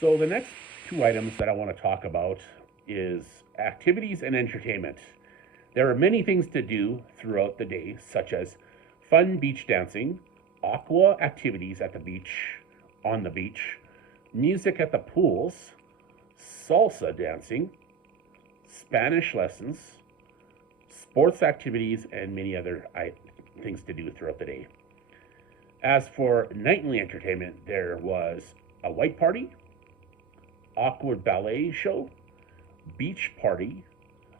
So the next two items that I want to talk about is activities and entertainment. There are many things to do throughout the day, such as fun beach dancing, aqua activities at the beach, on the beach, music at the pools, salsa dancing, Spanish lessons, sports activities, and many other things to do throughout the day. As for nightly entertainment, there was a white party, awkward ballet show, beach party,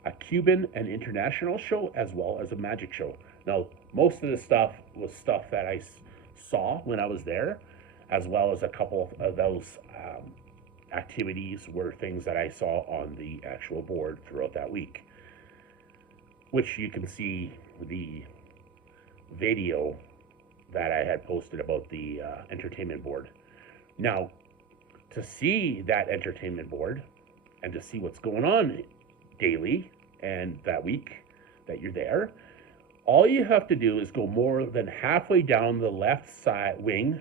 a Cuban and international show, as well as a magic show. Now, most of the stuff was stuff that I saw when I was there, as well as a couple of those activities were things that I saw on the actual board throughout that week, which you can see the video that I had posted about the entertainment board. Now, to see that entertainment board and to see what's going on daily and that week that you're there, all you have to do is go more than halfway down the left side wing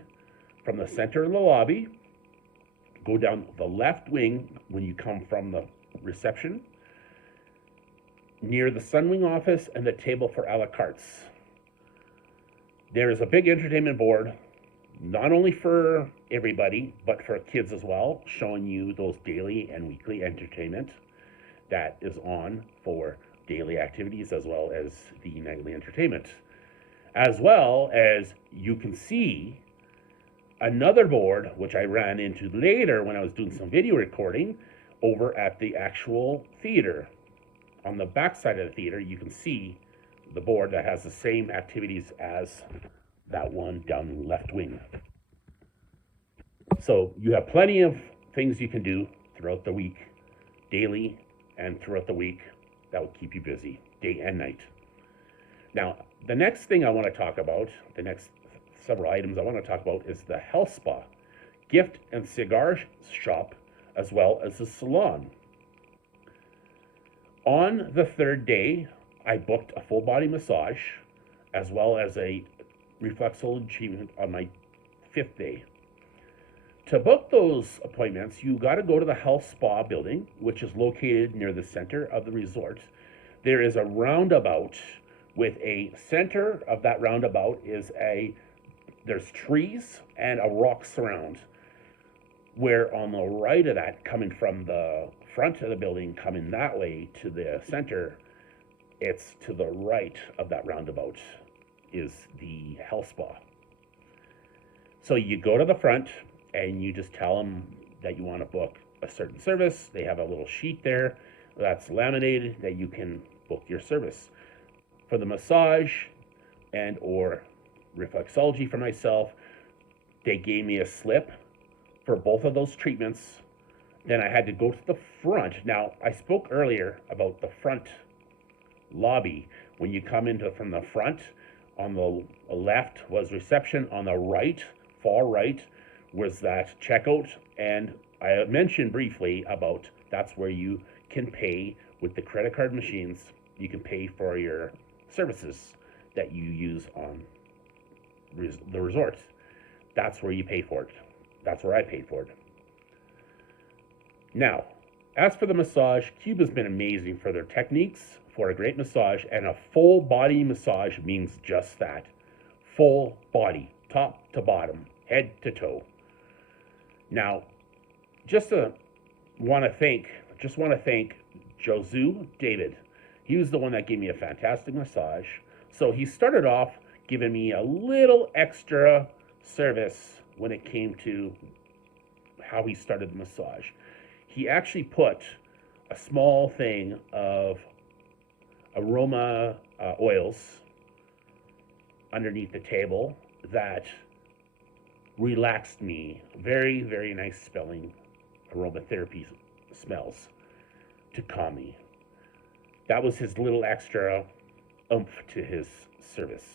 from the center of the lobby. Go down the left wing when you come from the reception, near the Sunwing office and the table for a la cartes. There is a big entertainment board, not only for everybody, but for kids as well, showing you those daily and weekly entertainment that is on for daily activities as well as the nightly entertainment. As well as you can see another board, which I ran into later when I was doing some video recording over at the actual theater. On the back side of the theater, you can see the board that has the same activities as that one down the left wing. So you have plenty of things you can do throughout the week, daily and throughout the week, that will keep you busy, day and night. Now, the next thing I want to talk about, the next several items I want to talk about is the health spa, gift and cigar shop, as well as the salon. On the third day, I booked a full body massage as well as a reflexology treatment on my fifth day. To book those appointments, you got to go to the health spa building, which is located near the center of the resort. There is a roundabout with a center of that roundabout there's trees and a rock surround, where on the right of that, coming from the front of the building, coming that way to the center, it's to the right of that roundabout is the health spa. So you go to the front and you just tell them that you want to book a certain service. They have a little sheet there that's laminated that you can book your service. For the massage and or reflexology for myself, they gave me a slip for both of those treatments. Then I had to go to the front. Now, I spoke earlier about the front lobby. When you come into from the front, on the left was reception, on the right, far right, was that checkout. And I mentioned briefly about that's where you can pay with the credit card machines. You can pay for your services that you use on the resort. That's where you pay for it. That's where I paid for it. Now, as for the massage, Cuba's been amazing for their techniques for a great massage, and a full body massage means just that. Full body, top to bottom, head to toe. Now, just want to thank Josu David. He was the one that gave me a fantastic massage. So he started off giving me a little extra service when it came to how he started the massage. He actually put a small thing of aroma oils underneath the table that relaxed me. Very, very nice smelling aromatherapy smells to calm me. That was his little extra oomph to his service.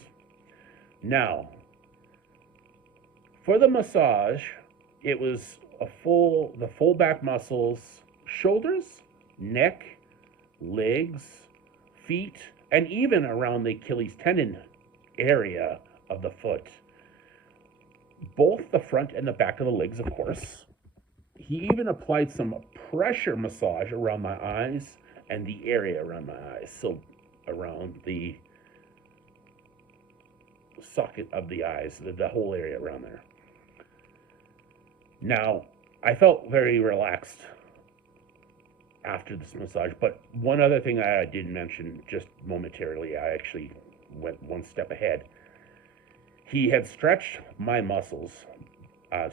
Now, for the massage, it was the full back muscles, shoulders, neck, legs, feet, and even around the Achilles tendon area of the foot. Both the front and the back of the legs, of course. he even applied some pressure massage around my eyes and the area around my eyes. So around the socket of the eyes, the whole area around there. Now, I felt very relaxed after this massage, but one other thing I didn't mention just momentarily, I actually went one step ahead. He had stretched my muscles,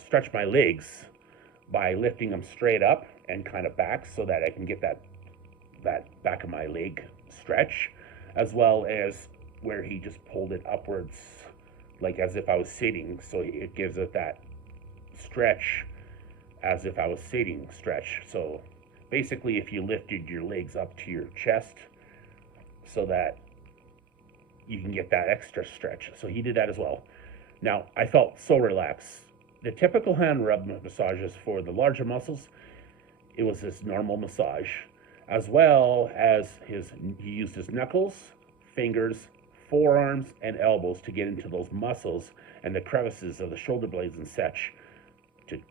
stretched my legs by lifting them straight up and kind of back so that I can get that back of my leg stretch, as well as where he just pulled it upwards, like as if I was sitting. So it gives it that stretch as if I was sitting stretch. So basically, if you lifted your legs up to your chest so that you can get that extra stretch. So he did that as well. Now, I felt so relaxed. The typical hand rub massages for the larger muscles, it was this normal massage, as well as he used his knuckles, fingers, forearms, and elbows to get into those muscles and the crevices of the shoulder blades and such to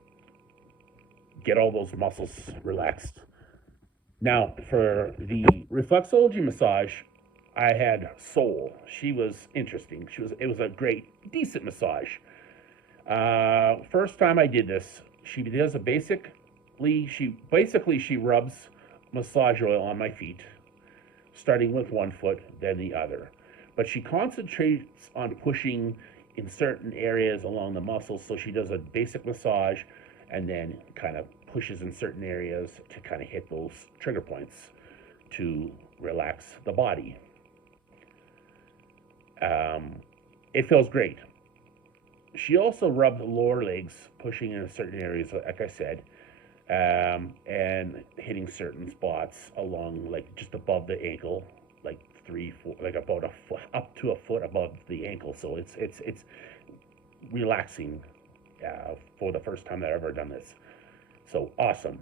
get all those muscles relaxed. Now, for the reflexology massage, I had Soul. She was interesting. It was a great, decent massage. First time I did this, she rubs massage oil on my feet, starting with one foot, then the other. But she concentrates on pushing in certain areas along the muscles. So she does a basic massage and then kind of pushes in certain areas to kind of hit those trigger points to relax the body. It feels great. She also rubbed the lower legs, pushing in certain areas, like I said, and hitting certain spots along, like just above the ankle, like 3, 4, like about a foot, up to a foot above the ankle. So it's relaxing for the first time that I've ever done this. So awesome.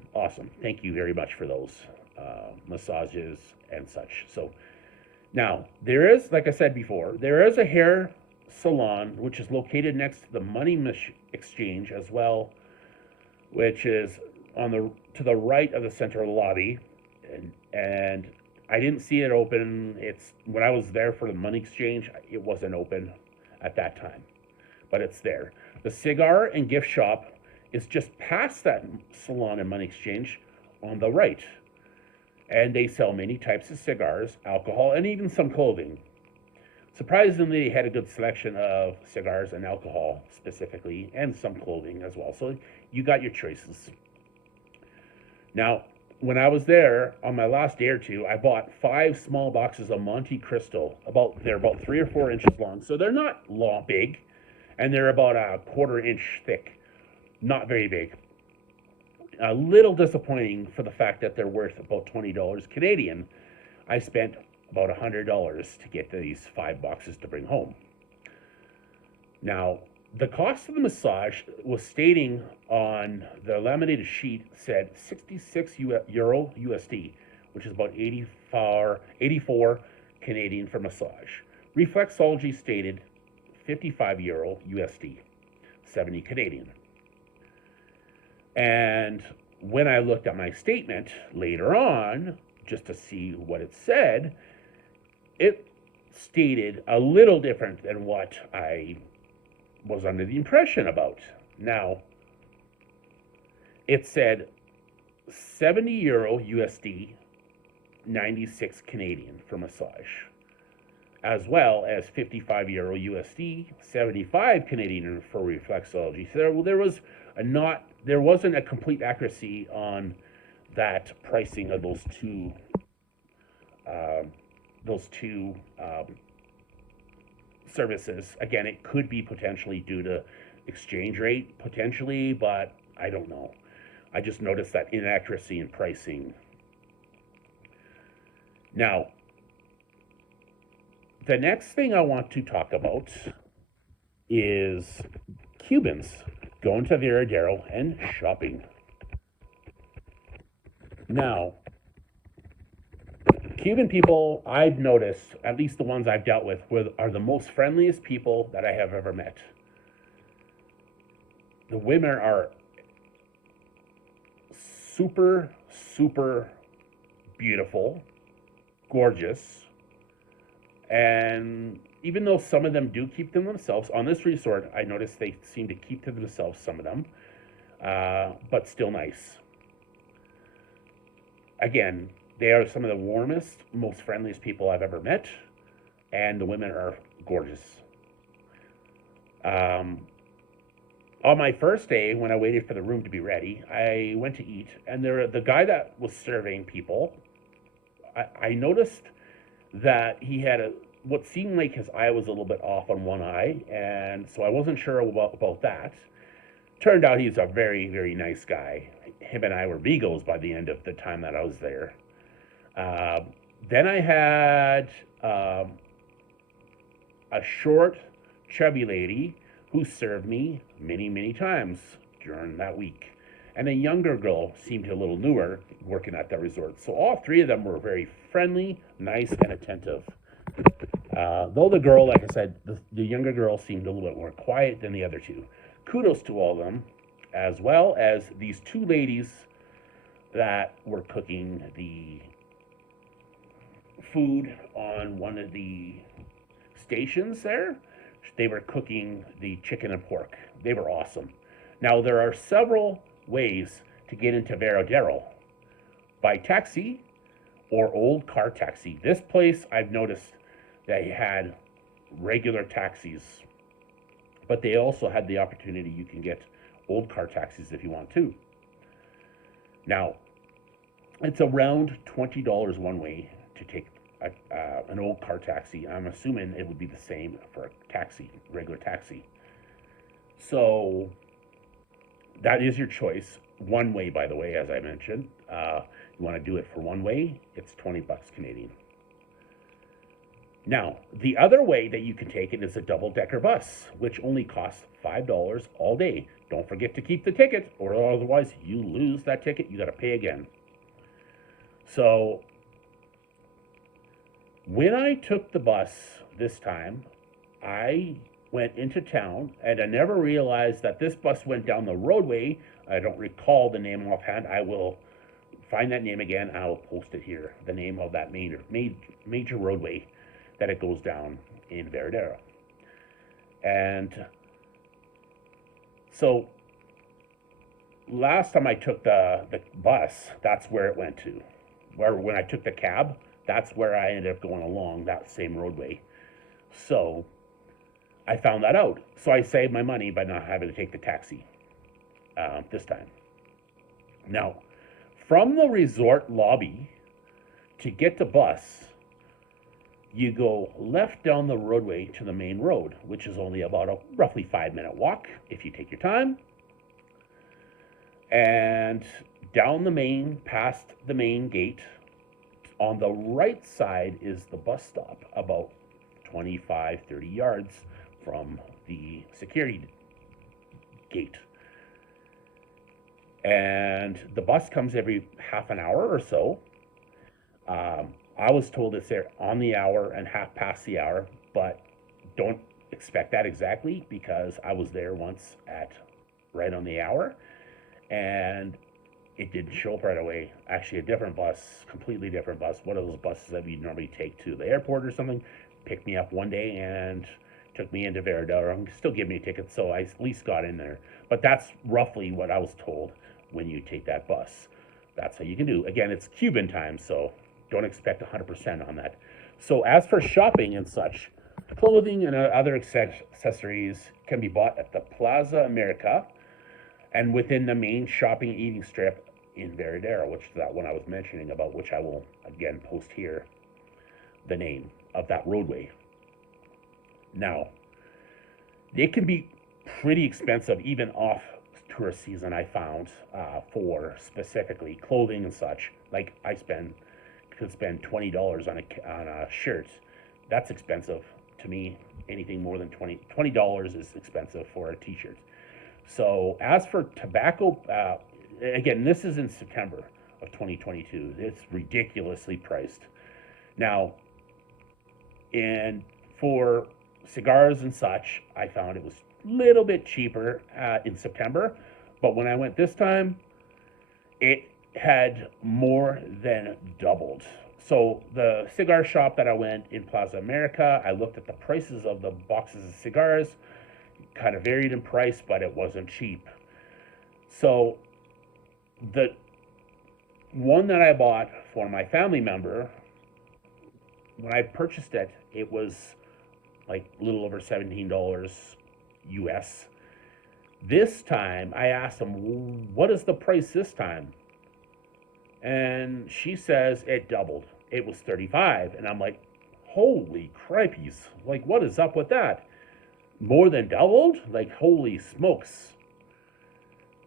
Thank you very much for those massages and such. So now there is, like I said before, there is a hair salon which is located next to the money exchange as well, which is to the right of the central lobby, and I didn't see it open. It's when I was there for the money exchange, it wasn't open at that time, but it's there. The cigar and gift shop is just past that salon and money exchange on the right, and they sell many types of cigars, alcohol, and even some clothing. Surprisingly, they had a good selection of cigars and alcohol specifically, and some clothing as well. So you got your choices. Now, when I was there on my last day or two, I bought 5 small boxes of Monte Cristo. They're about 3 or 4 inches long, so they're not big, and they're about a quarter-inch thick. Not very big. A little disappointing for the fact that they're worth about $20 Canadian. I spent about $100 to get these 5 boxes to bring home. Now, the cost of the massage was stating on the laminated sheet said 66 euro USD, which is about 84 Canadian for massage. Reflexology stated 55 euro USD, 70 Canadian. And when I looked at my statement later on, just to see what it said, it stated a little different than what I was under the impression about. Now, it said 70 euro USD, 96 Canadian for massage, as well as 55 euro USD, 75 Canadian for reflexology. So there wasn't a complete accuracy on that pricing of those two services. Again, it could be potentially due to exchange rate, potentially, but I don't know. I just noticed that inaccuracy in pricing. Now, the next thing I want to talk about is Cubans going to Varadero and shopping. Now, Cuban people, I've noticed, at least the ones I've dealt with, are the most friendliest people that I have ever met. The women are super, super beautiful, gorgeous, and even though some of them do keep them themselves, on this resort, I noticed they seem to keep to themselves, some of them, but still nice. Again, they are some of the warmest, most friendliest people I've ever met, and the women are gorgeous. Um, on my first day, when I waited for the room to be ready, I went to eat, and the guy that was serving people, I noticed that he had what seemed like his eye was a little bit off on one eye, and so I wasn't sure about that. Turned out he's a very, very nice guy. Him and I were Vigos by the end of the time that I was there. Uh, then I had a short, chubby lady who served me many, many times during that week. And a younger girl seemed a little newer working at the resort. So all three of them were very friendly, nice, and attentive. Though the girl, like I said, the younger girl seemed a little bit more quiet than the other two. Kudos to all of them, as well as these two ladies that were cooking the food on one of the stations there. They were cooking the chicken and pork. They were awesome. Now, there are several ways to get into Varadero: by taxi or old car taxi. This place, I've noticed they had regular taxis, but they also had the opportunity you can get old car taxis if you want to. Now, it's around $20 one way to take an old car taxi. I'm assuming it would be the same for a taxi, regular taxi. So that is your choice. One way, by the way, as I mentioned. You want to do it for one way, it's 20 bucks Canadian. Now, the other way that you can take it is a double-decker bus, which only costs $5 all day. Don't forget to keep the ticket, or otherwise you lose that ticket. You got to pay again. So when I took the bus this time, I went into town, and I never realized that this bus went down the roadway. I don't recall the name offhand. I will find that name again. I will post it here, the name of that major roadway that it goes down in Varadero. And so last time I took the bus, that's where it went to. Where when I took the cab, that's where I ended up going along that same roadway. So I found that out. So I saved my money by not having to take the taxi this time. Now, from the resort lobby to get the bus, you go left down the roadway to the main road, which is only about a roughly 5-minute walk if you take your time. And down the main, past the main gate, on the right side is the bus stop, about 25, 30 yards from the security gate. And the bus comes every half an hour or so. I was told it's there on the hour and half past the hour, but don't expect that exactly, because I was there once at right on the hour, and it didn't show up right away. Actually, a different bus, completely different bus, one of those buses that we normally take to the airport or something, picked me up one day and took me into Varadero and still gave me a ticket, so I at least got in there. But that's roughly what I was told when you take that bus. That's how you can do. Again, it's Cuban time, so don't expect 100% on that. So as for shopping and such, clothing and other accessories can be bought at the Plaza America and within the main shopping eating strip in Varadero, which is that one I was mentioning about, which I will again post here, the name of that roadway. Now, it can be pretty expensive even off tourist season, I found, for specifically clothing and such. Like could spend $20 on a shirt. That's expensive to me. Anything more than $20 is expensive for a t-shirt. So as for tobacco, again, this is in September of 2022. It's ridiculously priced. Now, and for cigars and such, I found it was a little bit cheaper in September. But when I went this time, it had more than doubled. So the cigar shop that I went in Plaza America, I looked at the prices of the boxes of cigars, kind of varied in price, but it wasn't cheap. So the one that I bought for my family member, when I purchased it, it was like a little over $17 US. This time I asked them, what is the price this time? And she says it doubled. It was 35. And I'm like, holy cripes. Like, what is up with that? More than doubled? Like, holy smokes.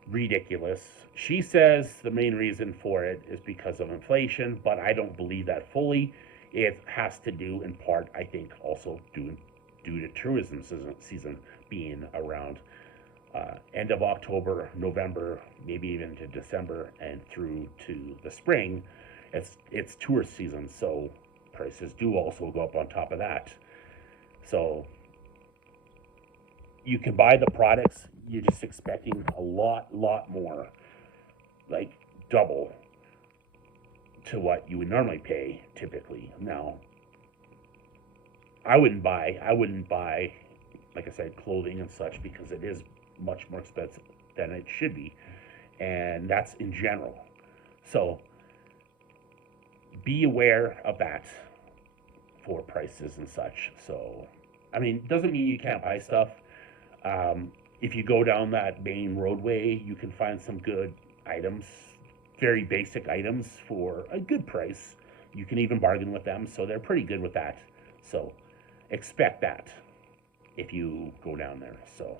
Ridiculous. She says the main reason for it is because of inflation, but I don't believe that fully. It has to do, in part, I think, also due to tourism season being around end of October, November, maybe even to December and through to the spring. It's tourist season, so prices do also go up on top of that. So you can buy the products, you're just expecting a lot more, like double to what you would normally pay typically. Now, I wouldn't buy, like I said, clothing and such because it is much more expensive than it should be, and that's in general. So be aware of that for prices and such. So, I mean, doesn't mean you can't buy stuff. If you go down that main roadway, you can find some good items, very basic items for a good price. You can even bargain with them, so they're pretty good with that. So expect that if you go down there. So